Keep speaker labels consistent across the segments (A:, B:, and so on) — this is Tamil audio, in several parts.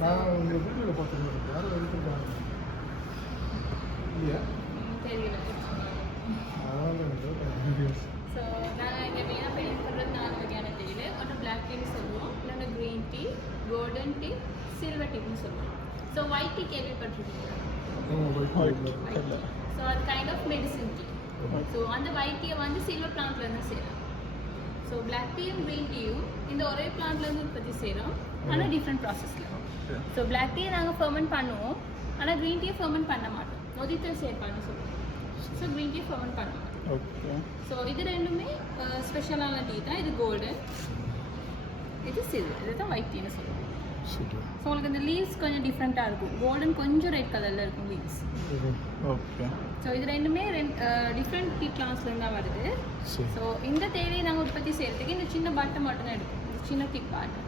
A: நான் உங்கள் வீடியோவில் பார்த்துருக்கேன் யாரும் எடுத்துருக்காங்க இல்லையா
B: ஸோ நாங்கள் இங்கே மெயினாக ப்ரொடியூஸ் பண்ணுறது நாலு வகையான தேயிலை ஒன்று பிளாக் டீன்னு சொல்லுவோம் இல்லைன்னா green tea golden tea silver டீன்னு சொல்லுவோம் ஸோ ஒயிட் டீ கேள்விப்பட்டிருக்கீங்களா ஸோ அது kind of medicine tea so அந்த ஒயிட் டீயை வந்து சில்வர் பிளான்ட்லேருந்து செய்கிறோம் ஸோ பிளாக் டீயும் க்ரீன் டீயும் இந்த ஒரே பிளான்ட்லேருந்து உற்பத்தி செய்கிறோம் ஆனால் டிஃப்ரெண்ட் ப்ராசஸில் ஸோ பிளாக் டீயை நாங்கள் ஃபர்மெண்ட் பண்ணுவோம். ஆனால் க்ரீன் டீயை ஃபர்மெண்ட் பண்ண மாட்டோம். நொதித்தல் சேர்ப்பான்னு சொல்லுவோம். ஸோ க்ரீன் டீ ஃபர்மெண்ட் பண்ண மாட்டோம்
C: ஓகே
B: ஸோ இது ரெண்டுமே ஸ்பெஷலான டீ தான். இது கோல்டன் இது சில்வர் இது தான் ஒயிட் டீன்னு சொல்லுவோம். ஸோ உங்களுக்கு இந்த லீவ்ஸ் கொஞ்சம் டிஃப்ரெண்ட்டாக இருக்கும். கோல்டன் கொஞ்சம் ரெட் கலரில் இருக்கும் லீவ்ஸ்
C: ஓகே
B: ஸோ இது ரெண்டுமே ரெண்டு டிஃப்ரெண்ட் டீ பிளான்ஸ்லேருந்து தான் வருது. ஸோ இந்த தேயிலையை நாங்கள் உற்பத்தி செய்கிறதுக்கு இந்த சின்ன பாட்டை மட்டும் தான் எடுப்போம். இந்த சின்ன டிக் பாட்டை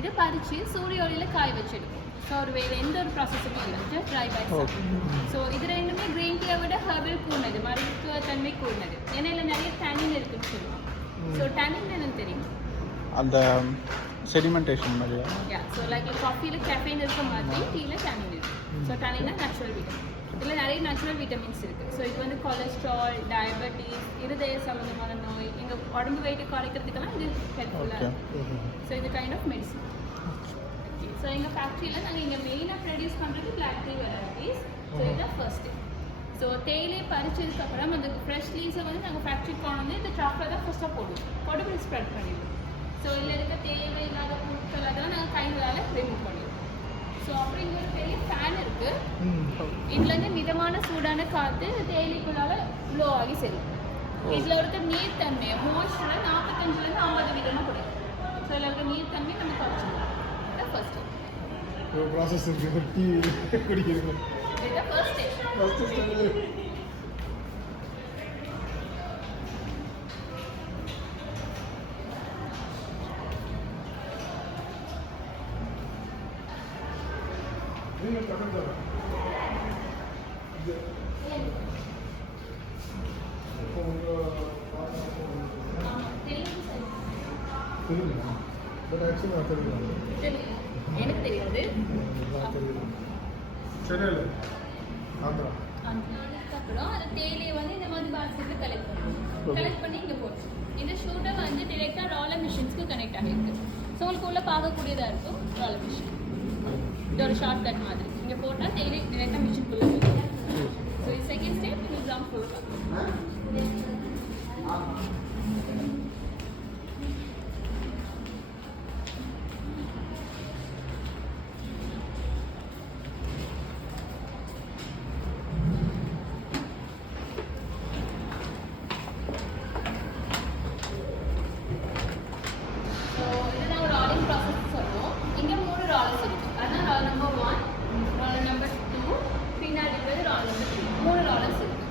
B: இதை பறித்து சூரிய ஒளியில் காய வச்சு எடுப்போம். ஸோ ஒரு வேறு எந்த ஒரு ப்ராசஸுமே இல்லை. ஜஸ்ட் ட்ரை
C: ஓகே
B: ஸோ இது ரெண்டுமே க்ரீன் டீயை விட ஹெர்பல் கூடினது மருத்துவ தன்மை கூடினது ஏன்னா இதில் நிறைய டேனின் இருக்குன்னு சொல்லுவாங்க. ஸோ டேனின் எனக்கு தெரியும்?
C: அந்த செடிமெண்டேஷன் மாதிரியா?
B: ஸோ லைக் காஃபியில் கேஃபைன் இருக்க மாதிரி டீயில் டேனின் இருக்கு. ஸோ டேனின்னா நேச்சுரல் விட்டமின் இதில் நிறைய நேச்சுரல் விட்டமின்ஸ் இருக்குது ஸோ இது வந்து கொலஸ்ட்ரால் டயபெட்டிஸ் இருதய சம்மந்தமான நோய் எங்கள் உடம்பு வெயிட்டு குறைக்கிறதுக்கெல்லாம் இது ஹெல்ப்ஃபுல்லாக இருக்குது ஸோ இது kind of medicine okay so எங்கள் ஃபேக்ட்ரியில் நாங்கள் இங்கே மெயினாக ப்ரொடியூஸ் பண்ணுறது பிளாக் டீ வெரைட்டிஸ் ஸோ இதுதான் ஃபர்ஸ்ட் ஸோ தேயிலையை பறிச்சதுக்கப்புறம் அந்த ஃப்ரெஷ் லீவ்ஸை வந்து நாங்கள் ஃபேக்ட்ரிக்கு கொண்டு வந்து இந்த சாப்பில் தான் ஃபஸ்ட்டாக போடுவோம். போட்டு ஸ்ப்ரெட் பண்ணிடுவோம். ஸோ இதில் இருக்க தேவையில்லாத பொருட்கள் அதெல்லாம் நாங்கள் கைகளால் ரிமூவ் பண்ணிடுவோம். ஸோ அப்புறம் இங்கே ஒரு பெரிய ஃபேன் இருக்குது இதுலேருந்து மிதமான சூடான காற்று தேயிலைக்குள்ளால ப்ளோ ஆகி செல்லும் இதில் இருக்க நீர்த்தன்மையை மோய்ஸ்டரை நாற்பத்தஞ்சிலேருந்து ஐம்பது விதமாக குறைக்கும் ஸோ இதில் இருக்க நீர்த்தன்மையை நம்ம குறைச்சிக்கலாம். இதுதான் ஃபர்ஸ்ட்
A: ஒரு ப்ராசஸ் இருக்குது டீ குடிக்கிறீங்க
B: இதுதான் ஃபர்ஸ்ட் ஸ்டேஜ் எனக்கு தெரியாது.
A: நான் தெரியும் சென்னையில்? ஆந்திரா.
B: அதுக்கப்புறம் அந்த தேயிலையை வந்து இந்த மாதிரி பாக்ஸுக்கு கலெக்ட் பண்ணுவோம். கலெக்ட் பண்ணி இங்கே போடுவோம். இந்த ஷூட்டை வந்து டிரெக்டாக ராலர் மிஷின்ஸ்க்கு கனெக்ட் ஆகிருக்கு ஸோ உங்களுக்கு உள்ள பார்க்கக்கூடியதாக இருக்கும் ராலர் மிஷின் இது ஒரு ஷார்ட் கட் மாதிரி. இங்கே போட்டால் தேயிலை டிரெக்டாக மிஷின்குள்ளே போயிடும் ஸோ இது செகண்ட் ஸ்டெப் இது ஃபுல் ஸோ இதுதான் ஒரு ராலிங் ப்ராசஸ் சொல்லுவோம் இங்கே மூணு ராலர்ஸ் இருக்கு அதான் roll number one roller number two பின்னாடி இருக்கிறது ரால் நம்பர் த்ரீ மூணு ராலர்ஸ் இருக்கு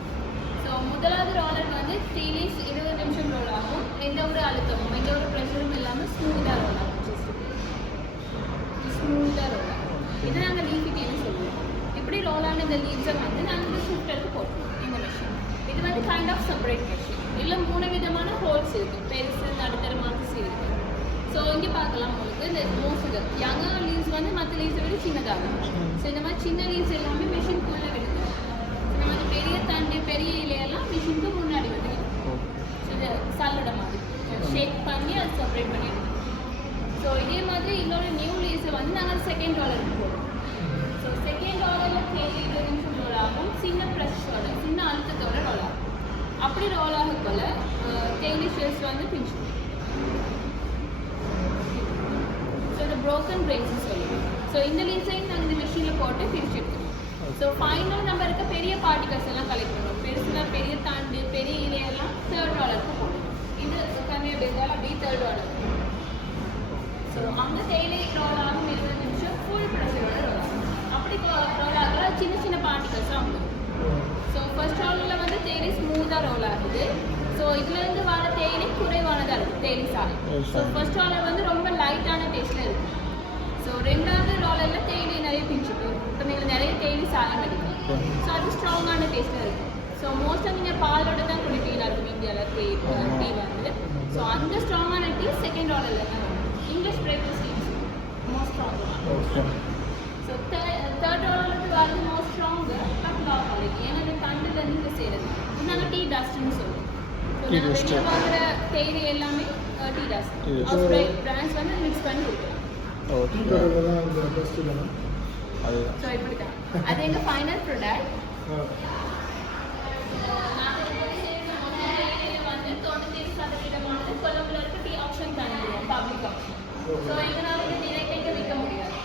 B: ஸோ முதலாவது ராலர் வந்து த்ரீலீஸ் இருபது நிமிஷம் ரோல் ஆகும் எந்த ஒரு அழுத்தமும் எந்த ஒரு ப்ரெஷரும் இல்லாமல் ஸ்மூத்தாக ரோல் ஆகும் ஸ்மூத்தாக ரோல் ஆகும் இது நாங்கள் லீஃபி டீன்னு சொல்லுவோம் இப்படி ரோல் ஆன இந்த லீவ்ஸை வந்து நாங்கள் இந்த ஷிஃப்டருக்கு போட்டுருவோம் இந்த மிஷின் இது வந்து கைண்ட் ஆஃப் செப்பரேட் மிஷின் இதில் மூணு விதமான ஹோல்ஸ் இருக்குது பெருசு நடுத்தர மாதிரி இருக்குது ஸோ இங்கே பார்க்கலாம் உங்களுக்கு இந்த மோசுகள் யங்கர் லீவ்ஸ் வந்து மற்ற லீவ்ஸை விட சின்னதாக ஸோ இந்த மாதிரி சின்ன லீவ்ஸ் எல்லாமே மிஷின்குள்ளே விடுது. இந்த மாதிரி பெரிய தண்டு பெரிய இலையெல்லாம் மிஷினுக்கு முன்னாடி வந்து இது சல்லடை மாதிரி. ஷேக் பண்ணி அது செப்பரேட் பண்ணிடுது ஸோ இதே மாதிரி இன்னொரு நியூ லீவ்ஸை வந்து நாங்கள் செகண்ட் டாலர் இந்த பிரைஸும் சொல்லுவோம். ஸோ இந்த லீவ்ஸையும் நாங்கள் இந்த மிஷினில் போட்டு பிரித்து எடுத்துருவோம் ஸோ ஃபைனல் நம்ம இருக்க பெரிய பார்ட்டிகல்ஸ் எல்லாம் கலெக்ட் பண்ணுவோம். பெருசுல பெரிய தாண்டு பெரிய இலையெல்லாம் தேர்ட் டாலருக்கு போடுவோம். இது கம்மியாக பேசால் அப்படியே தேர்ட் டாலர் ஸோ அந்த தேயிலை ரோல் ஆகும் இருபது நிமிஷம் ஃபுல் ப்ரெஷரோட ரோல் ஆகும். அப்படி ரோல் ஆகிற சின்ன சின்ன பார்ட்டிகல்ஸாக வந்துடும் ஸோ ஃபர்ஸ்ட் ரோலில் வந்து தேயிலை ஸ்மூத்தாக ரோல் ஆகுது. ஸோ இதுலேருந்து வர தேயிலை குறைவானதாக இருக்குது தேயிலை சாலை ஸோ ஃபர்ஸ்ட் ரோலர் வந்து ரொம்ப லைட்டான டேஸ்ட்டில் இருக்குது ஸோ ரெண்டாவது ரோலரில் தேயிலை நிறைய போயிடும் இப்போ நீங்கள் நிறைய தேயிலை சாலை கிடைக்கும் ஸோ அது ஸ்ட்ராங்கான டேஸ்ட்டில் இருக்கும் ஸோ மோஸ்ட்டாக நீங்கள் பாலோட தான் குடிப்பீங்களா? இருக்கும் இந்தியாவில் டீ டீ வந்து. ஸோ அந்த ஸ்ட்ராங்கான குவாலிட்டி செகண்ட் டாலரில் தான் English break stems most strong
C: okay
B: so third டாலருக்கு வரது most strong but low quality ஏன்னா இந்த தண்டுலேருந்து சேருது இது நாங்கள் டீ டஸ்ட்னு சொல்லுவோம். ஸோ நாங்கள். வெளியில் வாங்குற தேயிலை எல்லாமே டீ டஸ்ட் பிராண்ட்ஸ் வந்து மிக்ஸ் பண்ணி கொடுக்கலாம் அது எங்கள் ஃபைனல் ப்ராடக்ட் வந்து தொண்ணூத்தேழு சதவீதமானது கொழும்புல இருக்க டீ ஆப்ஷன் தந்துடுவோம் பப்ளிக் ஆப்ஷன் ஸோ இதனால இது டிரெக்ட் இங்கே விற்க முடியாது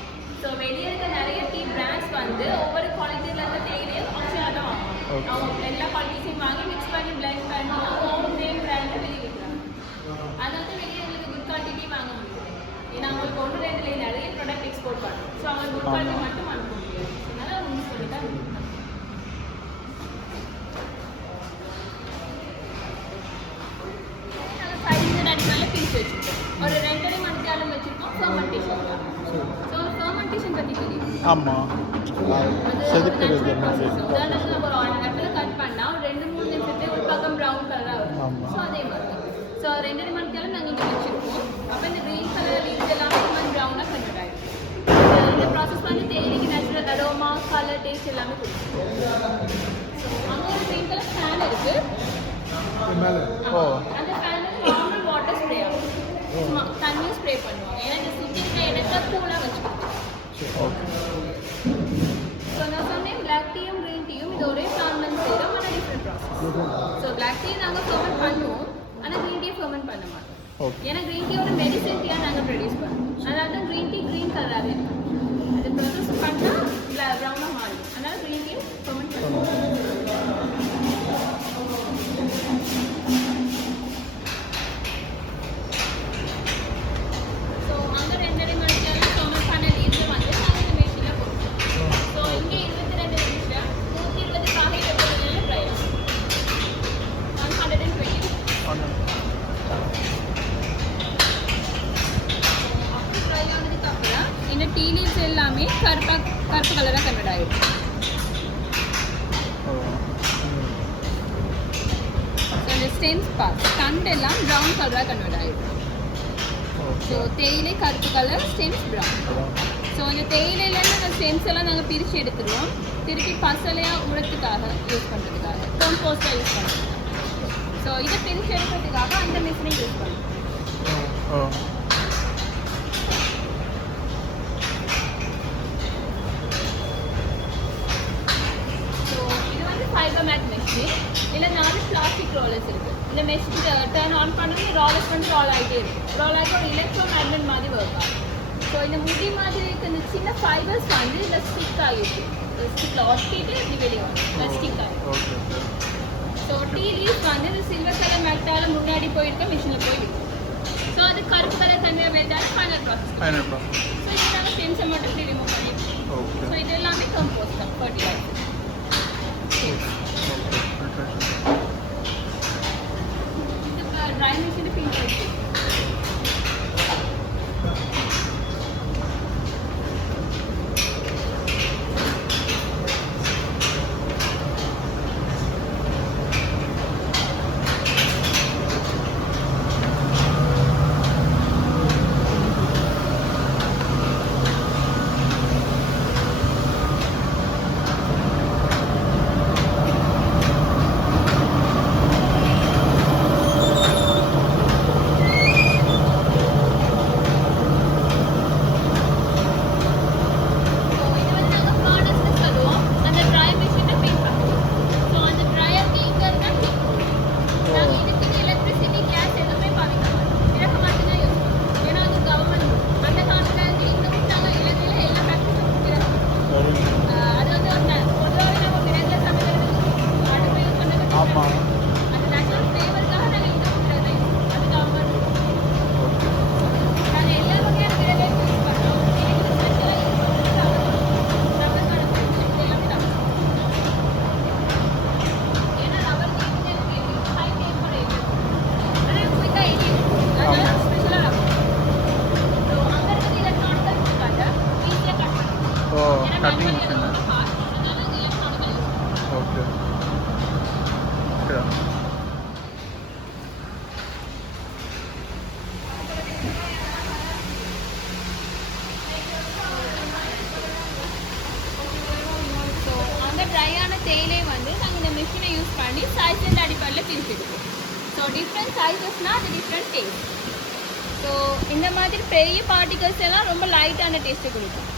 B: ஸோ வெளியே இருக்க நிறைய டீ பிராண்ட்ஸ் வந்து ஒவ்வொரு குவாலிட்டியில் இருக்க தேயிலையை ஆப்ஷனாக தான்
C: Okay.
B: வாங்குவாங்க அவங்க எல்லா குவாலிட்டிஸையும் வாங்கி மிக்ஸ் பண்ணி பிளெண்ட் பண்ணி அவங்க நேம் பிராண்டில் வெளியே விற்கிறாங்க அதனால தான் வெளியே எங்களுக்கு குட் குவாலிட்டி வாங்க முடியும் ஏன்னா அவங்களுக்கு ஒன்று ரெண்டுல நிறைய ப்ராடக்ட் எக்ஸ்போர்ட் பண்ணுறோம் ஸோ அவங்க குட் குவாலிட்டி
C: ஆமா.
B: மட்டும் அனுப்ப முடியாது. அதனால அவங்க சொல்லி தான் நாங்கள் சைடில் அடிக்கல பிரித்து வச்சுருக்கோம். ஒரு ரெண்டரை மணி நேரம் வச்சுருக்கோம் ஃபர்மெண்டேஷன் ஸோ ஃபர்மெண்டேஷன் பற்றி தெரியும்?
C: ஆமாம்
B: அது
C: செதுக்கிறது
B: natural
C: மாதிரி
B: process. உதாரணத்துக்கு நம்ம ஒரு ஆப்பிள் கட் பண்ணா ஒரு ரெண்டு மூணு நிமிஷத்துக்கு ஒரு பக்கம் ப்ரௌன் கலராக வரும்
C: ஆமா.
B: ஸோ அதே மாதிரி தான் ஸோ ரெண்டரை மணி நேரம் நாங்கள் இங்கே வச்சுருக்கோம் அப்போ இந்த க்ரீன் கலர் லீவ்ஸ் எல்லாமே இந்த மாதிரி ப்ரௌனாக கன்வெர்ட் ஆகிடும் இந்த ப்ராசஸ் வந்து தேயிலைக்கு நேச்சுரல் அரோமா கலர் டேஸ்ட் எல்லாமே கொடுக்கும் அங்கே ஒரு க்ரீன் கலர் ஃபேன்
C: ஓ.
B: அந்த ஃபேன் நார்மல் வாட்டர் ஸ்ப்ரே ஆகும். தண்ணியும் ஸ்ப்ரே பண்ணுவாங்க ஏன்னா இந்த இருக்கிற இடத்துல கூலாக
C: ஓகே
B: ஸோ நான் சொன்னேன் பிளாக் டீயும் க்ரீன் டீயும் இது ஒரே பிளான்மெண்ட் செய்கிறோம் ஆனால் different process so black tea நாங்கள் ஃபர்மெண்ட் பண்ணுவோம் ஆனால் க்ரீன் டீ ஃபர்மெண்ட் பண்ண மாட்டோம். ஏன்னா க்ரீன் டீ ஒரு மெடிசன் டீயாக நாங்கள் ப்ரொடியூஸ் டீ லீவ்ஸ் எல்லாமே கருப்பாக கருப்பு கலராக கன்வெர்ட் ஆகிடும் இந்த ஸ்டெம்ஸ் பார்ட் தண்டு எல்லாம் ப்ரௌன் கலராக கன்வெர்ட் ஆகிடும் ஸோ தேயிலை கருப்பு கலர் ஸ்டெம்ஸ் ப்ரௌன் ஸோ இந்த தேயிலையிலேருந்து அந்த ஸ்டெம்ஸ் எல்லாம் நாங்கள் பிரித்து எடுத்துருவோம். திருப்பி பசலையாக உரத்துக்காக யூஸ் பண்ணுறதுக்காக கம்போஸ்டாக யூஸ் பண்ணுறோம் ஸோ இதை பிரித்து எடுக்கிறதுக்காக அந்த மிஷினை யூஸ் பண்ணுறோம்
C: ஓ
B: ஸோ இது வந்து ஃபைபர் மேட் மெஷின் இதில் நாலு பிளாஸ்டிக் ரோலர்ஸ் இருக்குது இந்த மெஷின் டர்ன் ஆன் பண்ணி ரோலர்ஸ் வந்து ரோல் ஆகிட்டே இருக்கும் ரோல் ஆகி ஒரு எலக்ட்ரோ மேக்னெட் மாதிரி ஒர்க் ஆகும். ஸோ இந்த முடி மாதிரி இருக்க இந்த சின்ன ஃபைபர்ஸ் வந்து இதில் ஸ்டிக் ஆகிருக்கு ஸ்டிக்கில் ஒட்டிட்டு இப்படி வெளியே வரும். ஸ்டிக் ஆகி
C: ஓகே
B: ஸோ டீ லீஃப் வந்து இந்த சில்வர் கலர் மேட்டால் முன்னாடி போயிருக்க மிஷினில் போய் விடும் ஸோ அது கருப்பு கலர் தண்ணியை வேண்டாலும் final process
C: final process
B: so இது நாங்கள் ஸ்டெம்ஸை மட்டும் ரிமூவ் பண்ணிடுவோம். ஸோ இது எல்லாமே கம்போஸ்ட் தான் ஃபர்டிலைசர் சைஸின் அடிப்படையில் பிரிச்சுடுவோம் ஸோ டிஃப்ரெண்ட் சைஸஸ்னால் அது டிஃப்ரெண்ட் டேஸ்ட் ஸோ இந்த மாதிரி பெரிய பார்ட்டிகல்ஸ் எல்லாம் ரொம்ப லைட்டான டேஸ்ட்டு கொடுக்கும்.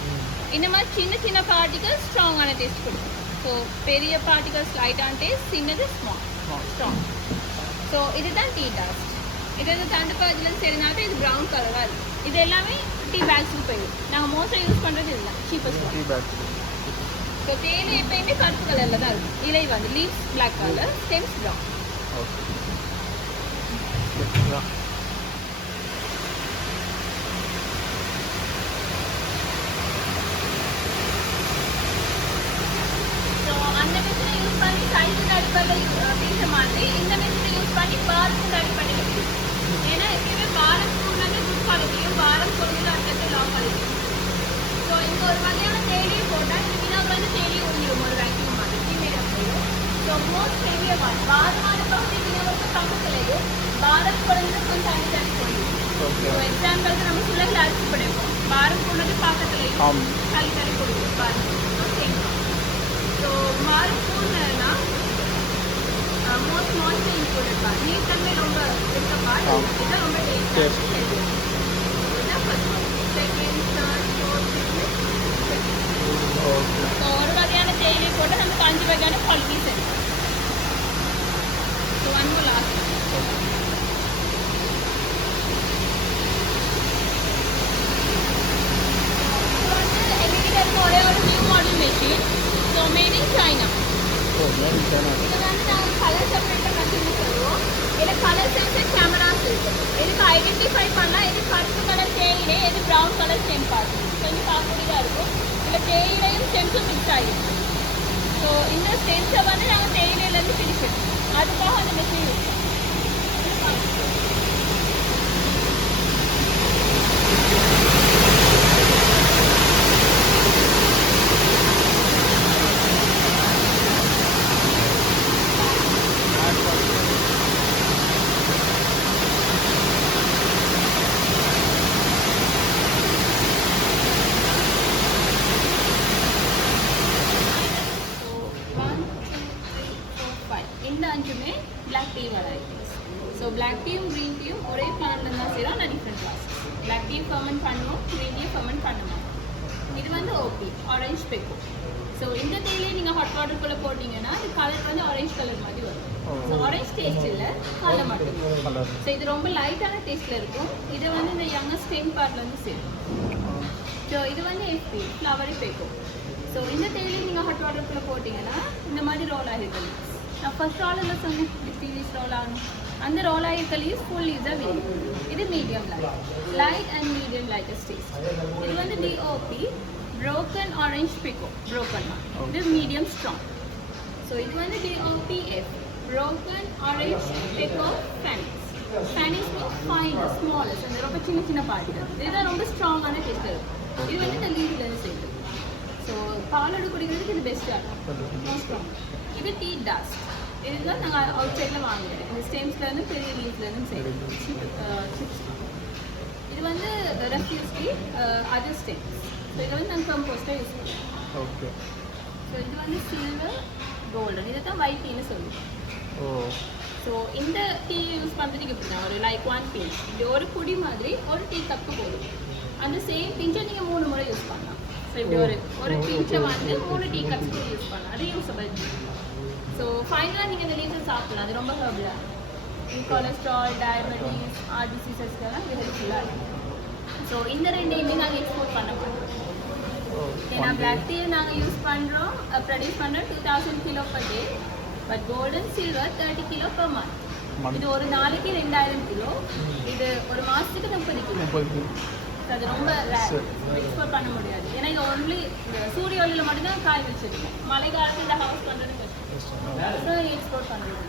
B: இந்த மாதிரி சின்ன சின்ன பார்ட்டிகல்ஸ் ஸ்ட்ராங்கான டேஸ்ட் கொடுக்கும். ஸோ பெரிய பார்ட்டிகல்ஸ் லைட்டான டேஸ்ட் சின்னது ஸ்மால் ஸ்ட்ராங் ஸோ இதுதான் டீ டாஸ்ட் இது வந்து தண்டுப்பா இதுலேருந்து சரினாலும் இது ப்ரௌன் கலராக இருக்கும். இது எல்லாமே டீ பேக்ஸுக்கு போயிடும். நாங்கள் மோஸ்ட்டாக யூஸ் பண்ணுறது இதுதான். சீப்பஸ்ட்
C: டீ பேக்
B: ஸோ தேயிலை எப்பயுமே கருப்பு கலரில் தான் இருக்கும். இலை வந்து leaves black colour stems brown
C: okay
B: அந்த யூஸ் பண்ணி மாதிரி இந்த மிஷினை யூஸ் பண்ணி பாலத்துக்கு அடிப்படையில். ஏன்னா எப்பயுமே பாலம் குட் குவாலிட்டியும் பாலம் பொருள் லா குவாலிட்டியும் இங்கே ஒரு வகையான தேயிலையை போட்டால் இந்த வினாவில் வந்து தேயிலை ஒழியும் ஒரு வேக்யூம் மாதிரி. கீழே போயிடும். ஸோ மோஸ்ட் பெரிய பால் பாதமான பகுதி வினாவுக்கு பக்கத்துலேயும் பாரம் குறைஞ்சது கொஞ்சம் தண்ணி தண்ணி
C: ஓகே
B: ஸோ எக்ஸாம்பிளுக்கு நம்ம சுழல் அரிசி படைப்போம் பாரம் போனது பக்கத்துலேயும் தள்ளி தள்ளி கொடுக்கும் பாருங்க. ஸோ மார்க் பூர்ணனா மோஸ்ட் மோஸ்ட் இன்க்ளூடட் பார்ட் நீர் தன்மை ரொம்ப இருக்க. இதுதான் ரொம்ப. டேஸ்ட் இதுதான் first second third fourth
C: okay
B: so ஒரு வகையான தேயிலை போட்டு நமக்கு அஞ்சு வகையான குவாலிட்டிஸ் இருக்கு ஸோ ஒன் மோர் லாஸ்ட் இது வந்து எங்ககிட்ட இருக்க ஒரே ஒரு new model machine so made in China
C: ஓ மேரி சேனா
B: இது வந்து நாங்கள் கலர் செப்பரேட்டர் மெஷின் சொல்லுவோம் இதில் கலர் சென்சர் கேமராஸ் இருக்கு இதுக்கு ஐடென்டிஃபை பண்ணால் இது கருப்பு கலர் தேயிலை இது ப்ரௌன் கலர் செம்பார் கொஞ்சம் பார்க்கக்கூடியதாக இருக்கும் இதில் தேயிலையும் சென்ஸும் மிக்ஸ் ஆகிருக்கு ஸோ இந்த சென்ஸை வந்து நாங்கள் தேயிலையிலேருந்து பிரிச்சிருக்கோம் அதுக்காக அந்த மெஷின் யூஸ் பண்ணுவோம் one two three four five இந்த அஞ்சுமே black tea varieties so black டீயும் க்ரீன் டீயும் ஒரே பிளான்ல தான் செய்கிறோம் நான் different class black tea ferment பண்ணுவோம் க்ரீன் டீ ஃபர்மெண்ட் பண்ணுவோம் இது வந்து ஓபி ஆரஞ்சு பெக்கோ ஸோ இந்த தேயிலையை நீங்கள் ஹாட் வாட்டருக்குள்ளே போட்டிங்கன்னா அது கலர் வந்து ஆரஞ்சு கலர் மாதிரி வரும். ஸோ ஆரஞ்சு டேஸ்ட் இல்லை கலர் மட்டும். ஸோ இது ரொம்ப லைட்டான டேஸ்ட்டில் இருக்கும். இதை வந்து இந்த யங்கஸ்ட் ஸ்டெம் பார்ட்லேருந்து சேரும் ஸோ இது வந்து எஃபி ஃப்ளவரி பேக்கோ ஸோ இந்த தேயிலை நீங்கள் ஹாட் வாட்டருக்குள்ளே போட்டிங்கன்னா இந்த மாதிரி ரோல் ஆகிருக்கு நான் ஃபர்ஸ்ட் ரோலில் சொன்னேன் டிஸ்டிலிஸ் ரோல் ஆகணும் அந்த ரோல் ஆகிருக்க லீவ்ஸ் ஃபுல் லீவ்ஸாக வேணும் இது medium light light and medium lightest taste இது வந்து DOP broken orange pekoe broken. One இது மீடியம் ஸ்ட்ராங் ஸோ இது வந்து DOPF broken orange pekoe fannings fannings fine smallest அந்த ரொம்ப சின்ன சின்ன பார்ட்டிகள் இதுதான் ரொம்ப ஸ்ட்ராங்கான டேஸ்ட் இருக்கும் இது வந்து இந்த லீவ்லேருந்து சேர்த்து ஸோ பாலோடு குடிக்கிறதுக்கு இது பெஸ்ட்டாக இருக்கும் மோஸ்ட் ஸ்ட்ராங் இது டீ டாஸ்ட் இதுதான் நாங்கள் அவுட் சைடில் வாங்குறோம் இந்த ஸ்டெம்ஸ்லேருந்து பெரிய லீவ்லேருந்து சிப்ஸ் இது வந்து refuse tea other stems so இதை வந்து நாங்கள் கம்போஸ்ட்டாக யூஸ் பண்ணுவோம்
C: ஓகே
B: ஸோ இது வந்து சில்வர் கோல்டன் இதை தான் ஒயிட் டீன்னு சொல்லுவோம்
C: ஓ
B: ஸோ இந்த டீ யூஸ் பண்ணுறதுக்கு இப்படி தான் ஒரு லைக் ஒன் பிஞ்ச் இப்படி ஒரு குடி மாதிரி ஒரு டீ கப்பு போதும் அந்த சேம் பிஞ்சை நீங்கள் மூணு முறை யூஸ் பண்ணலாம் ஸோ இப்படி ஒரு ஒரு பிஞ்சை வந்து மூணு டீ கப்ஸ் கூட யூஸ் பண்ணலாம். அது யூஸபிள் ஸோ ஃபைனலாக நீங்கள் இந்த லீவ்ஸை சாப்பிடலாம். அது ரொம்ப ஹெர்பிளாக கொலஸ்ட்ரால் டயபெட்டிஸ் ஹார்ட் டிசீசஸ்க்கெல்லாம் இது ஹெல்ப்ஃபுல்லாக இருக்கும். ஸோ இந்த ரெண்டையுமே நாங்கள் எக்ஸ்போர்ட் பண்ண மாட்டோம்
C: ஓ
B: ஏன்னா பிளாக் டீ நாங்கள் யூஸ் பண்ணுறோம் ப்ரொடியூஸ் பண்ணுறோம் two thousand kilo per day but golden silver thirty kilo per month. இது ஒரு நாளைக்கு ரெண்டாயிரம் கிலோ இது ஒரு மாதத்துக்கு முப்பது கிலோ அது ரொம்ப. எக்ஸ்போர்ட் பண்ண முடியாது. ஒன்லி இந்த சூரிய ஒளியில் மட்டும்தான் காய் வச்சிருக்கோம். மழை காலத்தில் இந்த ஹவுஸ் பண்ணுறது எக்ஸ்போர்ட் பண்ணுறது.